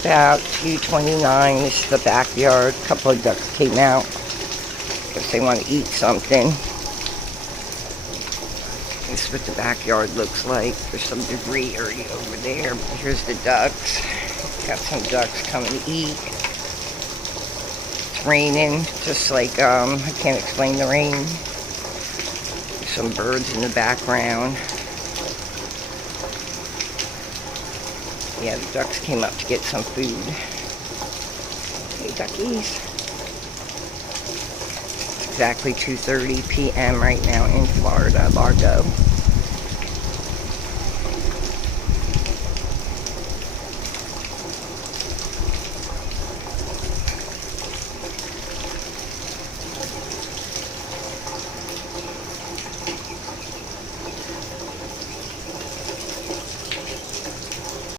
About 2:29. This is the backyard. A couple of ducks came out because they want to eat something. This is what the backyard looks like. There's some debris area over there. But here's the ducks. Got some ducks coming to eat. It's raining, just like, I can't explain the rain. There's some birds in the background. Yeah, the ducks came up to get some food. Hey, duckies. It's exactly 2:30 p.m. right now in Florida, Largo.